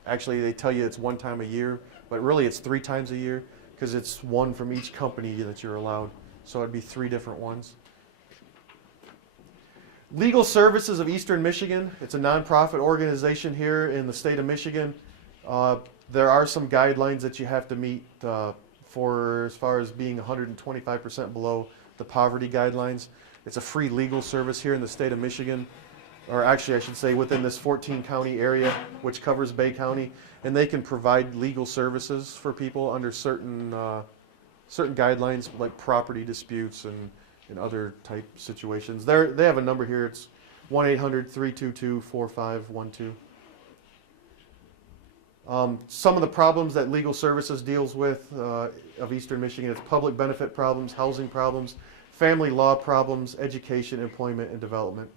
Actually, they tell you it's one time a year, but really it's 3 times a year, because it's one from each company that you're allowed. So it'd be 3 different ones. Legal Services of Eastern Michigan. It's a nonprofit organization here in the state of Michigan. There are some guidelines that you have to meet for as far as being 125% below the poverty guidelines. It's a free legal service here in the state of Michigan, or actually I should say within this 14 county area, which covers Bay County, and they can provide legal services for people under certain guidelines, like property disputes and other type situations. They have a number here. It's 1-800-322-4512. Some of the problems that Legal Services deals with of Eastern Michigan, it's public benefit problems, housing problems, family law problems, education, employment, and development.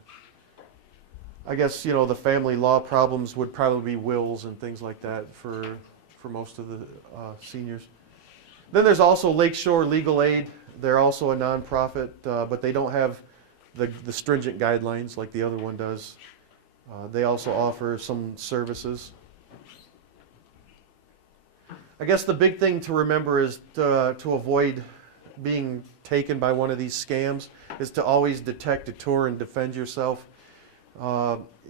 I guess, the family law problems would probably be wills and things like that for most of the seniors. Then there's also Lakeshore Legal Aid. They're also a nonprofit, but they don't have the stringent guidelines like the other one does. They also offer some services. I guess the big thing to remember is to avoid being taken by one of these scams is to always detect, deter, and defend yourself.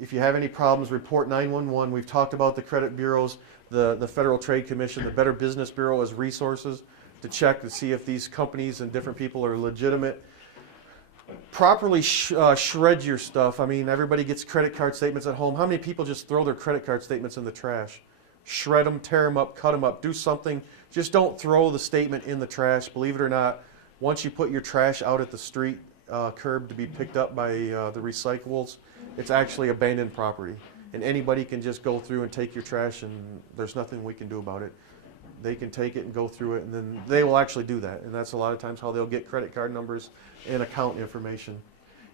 If you have any problems, report 911. We've talked about the credit bureaus, the Federal Trade Commission, the Better Business Bureau as resources to check to see if these companies and different people are legitimate. Properly shred your stuff. I mean, everybody gets credit card statements at home. How many people just throw their credit card statements in the trash? Shred them, tear them up, cut them up, do something. Just don't throw the statement in the trash. Believe it or not, once you put your trash out at the street curb to be picked up by the recyclables, it's actually abandoned property. And anybody can just go through and take your trash, and there's nothing we can do about it. They can take it and go through it, and then they will actually do that. And that's a lot of times how they'll get credit card numbers and account information.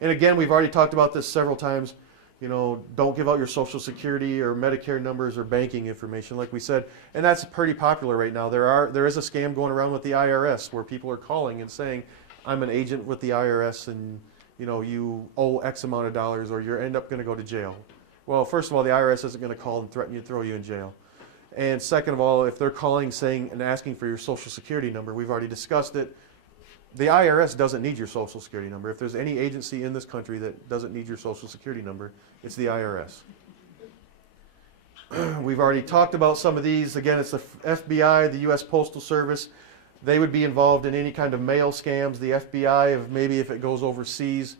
And again, we've already talked about this several times. Don't give out your Social Security or Medicare numbers or banking information, like we said. And that's pretty popular right now. There is a scam going around with the IRS where people are calling and saying, I'm an agent with the IRS, and you owe X amount of dollars, or you end up going to go to jail. Well, first of all, the IRS isn't going to call and threaten you to throw you in jail. And second of all, if they're calling saying and asking for your Social Security number, we've already discussed it. The IRS doesn't need your Social Security number. If there's any agency in this country that doesn't need your Social Security number, it's the IRS. We've already talked about some of these. Again, it's the FBI, the U.S. Postal Service. They would be involved in any kind of mail scams. The FBI, maybe if it goes overseas.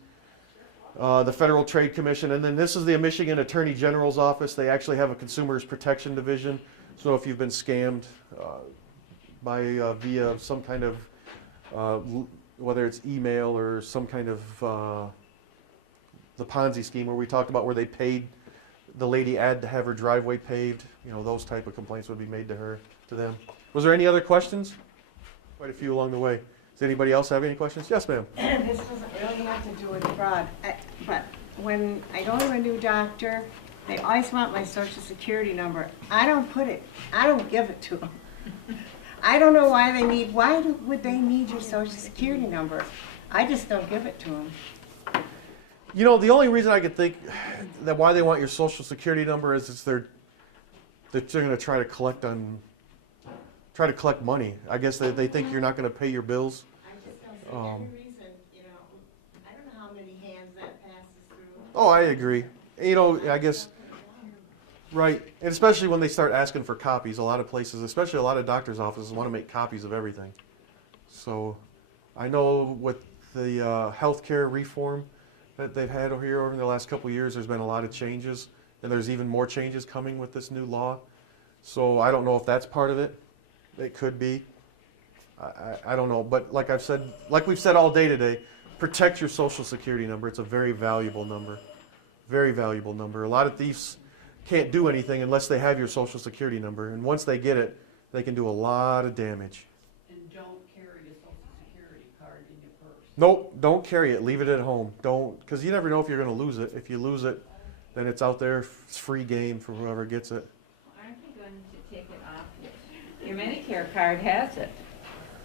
The Federal Trade Commission. And then this is the Michigan Attorney General's office. They actually have a Consumers Protection Division. So if you've been scammed via some kind of whether it's email or some kind of the Ponzi scheme where we talked about where they paid the lady ad to have her driveway paved, those type of complaints would be made to them. Was there any other questions? Quite a few along the way. Does anybody else have any questions? Yes, ma'am. This doesn't really have to do with fraud, but when I go to a new doctor, they always want my social security number. I don't give it to them. I don't know why would they need your social security number? I just don't give it to them. You know, the only reason I could think that why they want your social security number is they're going to try to collect money. I guess they think you're not going to pay your bills. I just don't see every reason, you know, I don't know how many hands that passes through. Oh, I agree. You know, I guess, right, and especially when they start asking for copies, a lot of places, especially a lot of doctors' offices, want to make copies of everything. So I know with the healthcare reform that they've had over the last couple of years, there's been a lot of changes, and there's even more changes coming with this new law. So I don't know if that's part of it. It could be. I don't know, but like we've said all day today, protect your social security number. It's a very valuable number. Very valuable number. A lot of thieves can't do anything unless they have your social security number, and once they get it, they can do a lot of damage. And don't carry a social security card in your purse. Nope, don't carry it. Leave it at home. Don't, because you never know if you're going to lose it. If you lose it, then it's out there. It's free game for whoever gets it. Aren't they going to take it off? Your Medicare card has it.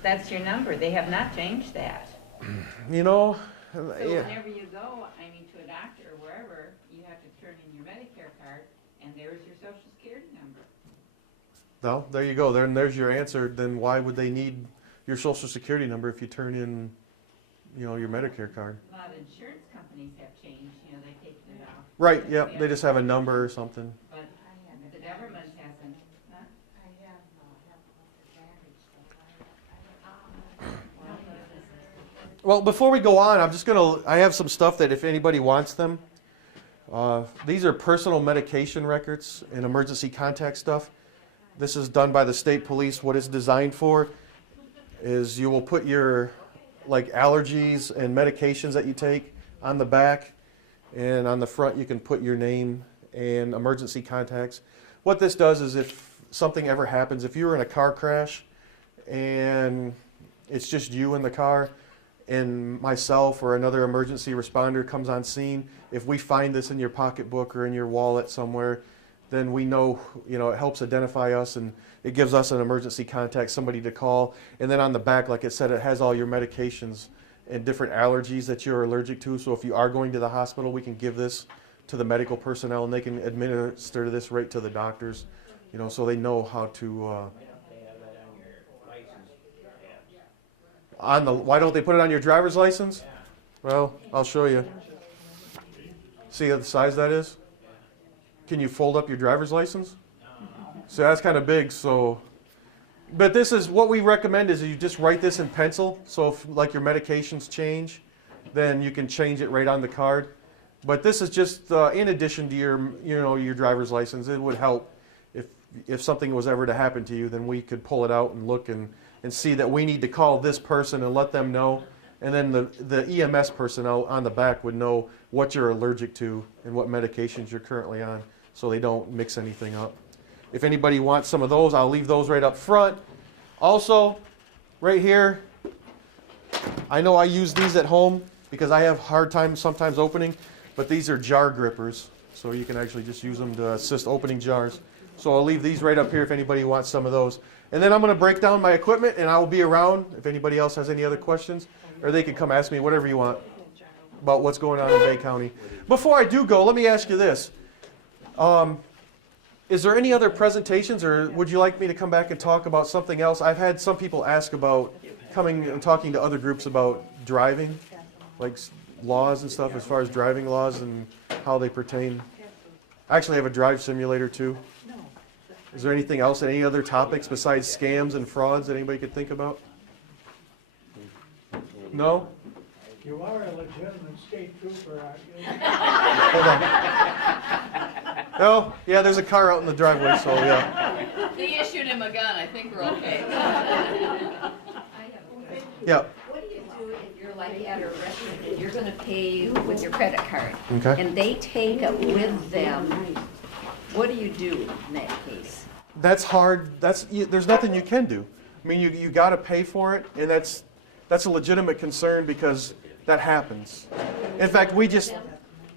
That's your number. They have not changed that. You know, So yeah. whenever you go, I mean, to a doctor or wherever, you have to turn in your Medicare card, and there's your Social Security number. Well, there you go. There's your answer. Then why would they need your social security number if you turn in, you know, your Medicare card? A lot of insurance companies have changed. You know, they've taken it off. Right. Yeah. They just have a number or something. But the government hasn't. Huh? Well, before we go on, I have some stuff that if anybody wants them. These are personal medication records and emergency contact stuff. This is done by the state police. What it's designed for is you will put your allergies and medications that you take on the back, and on the front you can put your name and emergency contacts. What this does is if something ever happens, if you were in a car crash and it's just you in the car and myself or another emergency responder comes on scene, if we find this in your pocketbook or in your wallet somewhere, then we know, it helps identify us, and it gives us an emergency contact, somebody to call. And then on the back, like it said, it has all your medications and different allergies that you're allergic to. So if you are going to the hospital, we can give this to the medical personnel, and they can administer this right to the doctors, so they know how to. Why don't they put it on your driver's license? Well, I'll show you. See the size that is? Can you fold up your driver's license? So that's kind of big. But this is what we recommend is you just write this in pencil. So if your medications change, then you can change it right on the card. But this is just in addition to your driver's license. It would help if something was ever to happen to you, then we could pull it out and look and see that we need to call this person and let them know. And then the EMS personnel on the back would know what you're allergic to and what medications you're currently on, so they don't mix anything up. If anybody wants some of those, I'll leave those right up front. Also, right here, I know I use these at home because I have hard time sometimes opening, but these are jar grippers, so you can actually just use them to assist opening jars. So I'll leave these right up here if anybody wants some of those. And then I'm going to break down my equipment, and I will be around if anybody else has any other questions, or they can come ask me whatever you want about what's going on in Bay County. Before I do go, let me ask you this. Is there any other presentations, or would you like me to come back and talk about something else? I've had some people ask about coming and talking to other groups about driving, like laws and stuff as far as driving laws and how they pertain. I actually have a drive simulator too. Is there anything else, any other topics besides scams and frauds that anybody could think about? No? You are a legitimate state trooper, aren't you? Hold on. Oh, yeah, there's a car out in the driveway, so yeah. They issued him a gun. I think we're okay. Yeah. What do you do if you're like at a restaurant and you're going to pay with your credit card? Okay. And they take it with them. What do you do in that case? That's hard. There's nothing you can do. I mean, you got to pay for it, and That's a legitimate concern because that happens. In fact, we just,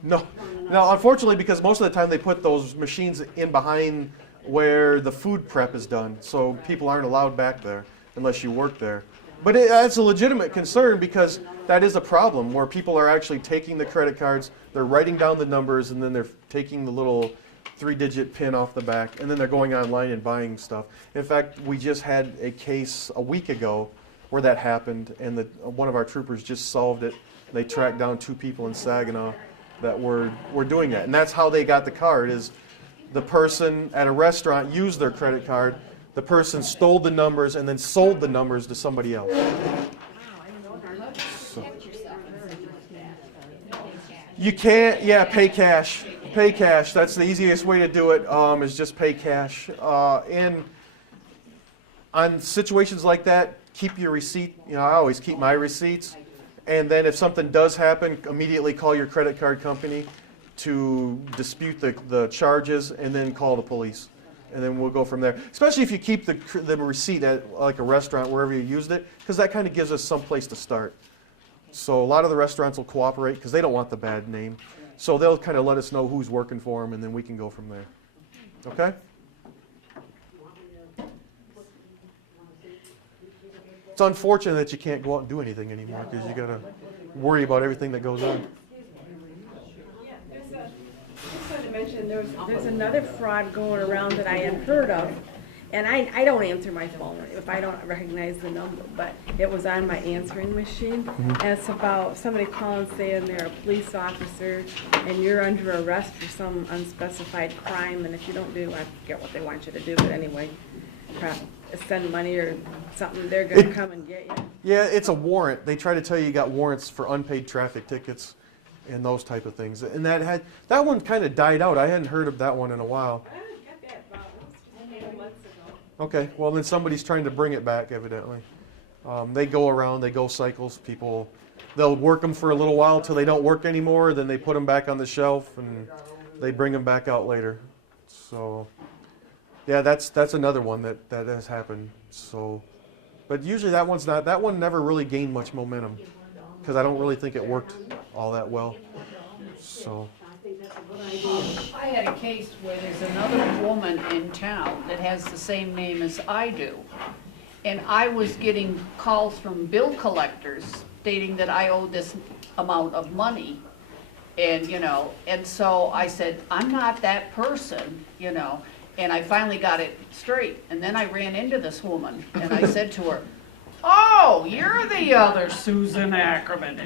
no, unfortunately, because most of the time they put those machines in behind where the food prep is done, so people aren't allowed back there unless you work there. But that's a legitimate concern because that is a problem where people are actually taking the credit cards, they're writing down the numbers, and then they're taking the little 3-digit pin off the back, and then they're going online and buying stuff. In fact, we just had a case a week ago where that happened, and one of our troopers just solved it. They tracked down 2 people in Saginaw that were doing that. And that's how they got the card, is the person at a restaurant used their credit card, the person stole the numbers and then sold the numbers to somebody else. So. You can't, yeah, pay cash. Pay cash. That's the easiest way to do it, is just pay cash. And on situations like that, keep your receipt. You know, I always keep my receipts. And then if something does happen, immediately call your credit card company to dispute the charges, and then call the police. And then we'll go from there. Especially if you keep the receipt at like a restaurant, wherever you used it, because that kind of gives us some place to start. So a lot of the restaurants will cooperate because they don't want the bad name. So they'll kind of let us know who's working for them, and then we can go from there. Okay? It's unfortunate that you can't go out and do anything anymore because you got to worry about everything that goes on. I just wanted to mention there's another fraud going around that I had heard of, and I don't answer my phone if I don't recognize the number, but it was on my answering machine, and it's about somebody calling saying they're a police officer and you're under arrest for some unspecified crime, and if you don't do, I forget what they want you to do, but anyway, send money or something, they're going to come and get you. Yeah, it's a warrant. They try to tell you got warrants for unpaid traffic tickets and those type of things. And that one kind of died out. I hadn't heard of that one in a while. I got that about 2 months ago. Okay, well then somebody's trying to bring it back, evidently. They go around, they go cycles. People, they'll work them for a little while till they don't work anymore. Then they put them back on the shelf and they bring them back out later. So, yeah, that's another one that has happened. So, but usually that one never really gained much momentum because I don't really think it worked all that well. So. I had a case where there's another woman in town that has the same name as I do. And I was getting calls from bill collectors stating that I owed this amount of money. And, and so I said, I'm not that person, and I finally got it straight. And then I ran into this woman and I said to her, oh, you're the other Susan Ackerman.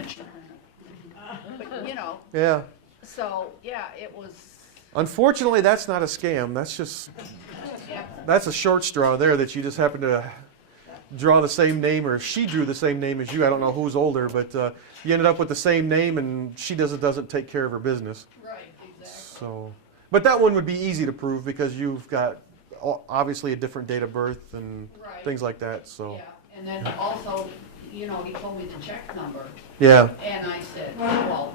But, Yeah. So, yeah, it was. Unfortunately, that's not a scam. That's a short straw there that you just happen to draw the same name, or she drew the same name as you. I don't know who's older, but you ended up with the same name, and she doesn't take care of her business. Right, exactly. So, but that one would be easy to prove because you've got obviously a different date of birth and things like that. So. Yeah, and then also, he told me the check number. Yeah. And I said, well,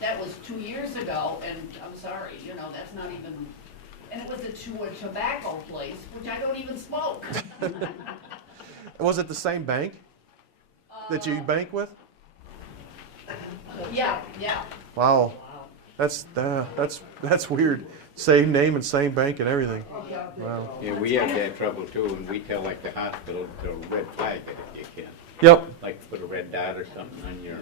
that was 2 years ago, and I'm sorry, that's not even, and it was to a tobacco place, which I don't even smoke. Was it the same bank that you bank with? Yeah. Wow, that's weird. Same name and same bank and everything. Wow. Yeah, we have that trouble too, and we tell like the hospital to red flag it if you can. Yep. Like put a red dot or something on your.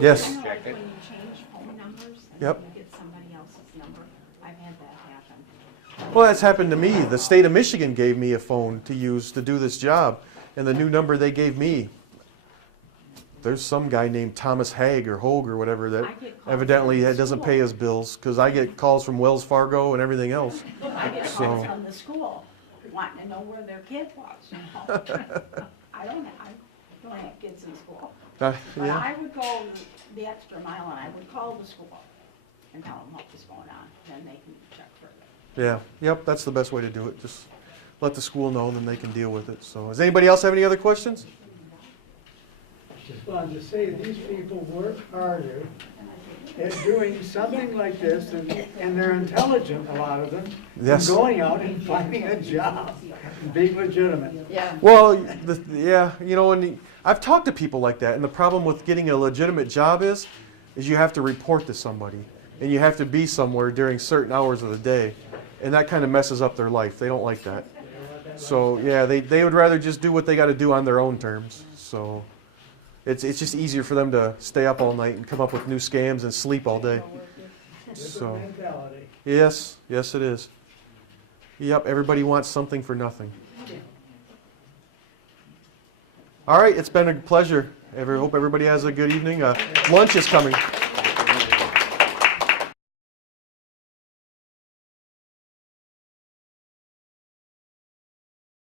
Yes. Check it. When you change phone numbers, Yep. and you get somebody else's number. I've had that happen. Well, that's happened to me. The state of Michigan gave me a phone to use to do this job, and the new number they gave me, there's some guy named Thomas Haig or Hogue or whatever that evidently doesn't pay his bills, because I get calls from Wells Fargo and everything else. I get calls from the school wanting to know where their kid was. I don't have kids in school. But Yeah. I would go the extra mile and I would call the school and tell them what was going on. Then they can check further. Yeah. Yep. That's the best way to do it. Just let the school know, and then they can deal with it. So, does anybody else have any other questions? Just wanted to say, these people work harder at doing something like this, and they're intelligent, a lot of them, Yes. and going out and finding a job, and being legitimate. Yeah. Well, yeah, you know, and I've talked to people like that, and the problem with getting a legitimate job is you have to report to somebody, and you have to be somewhere during certain hours of the day, and that kind of messes up their life. They don't like that. So yeah, they would rather just do what they got to do on their own terms. So it's just easier for them to stay up all night and come up with new scams and sleep all day. So Mentality. yes, yes it is. Yep, everybody wants something for nothing. All right, it's been a pleasure. Hope everybody has a good evening. Lunch is coming.